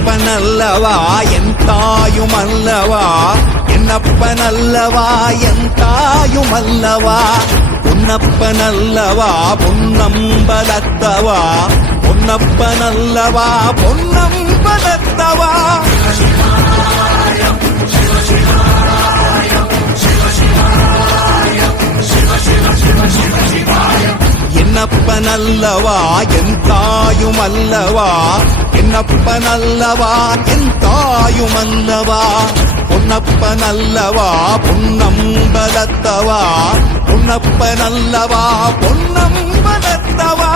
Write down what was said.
என்னப்பனல்லவா என் தாயுமல்லவா, என்னப்பனல்லவா என் தாயுமல்லவா, பொன்னப்பனல்லவா பொன்னம்பலத்தவா, பொன்னப்பனல்லவா பொன்னம்பலத்தவா. என்னப்பனல்லவா என் தாயுமல்லவா, என்னப்பனல்லவா என் தாயுமல்லவா, பொன்னப்பனல்லவா பொன்னம்பலத்தவா, பொன்னப்பனல்லவா பொன்னம்பலத்தவா.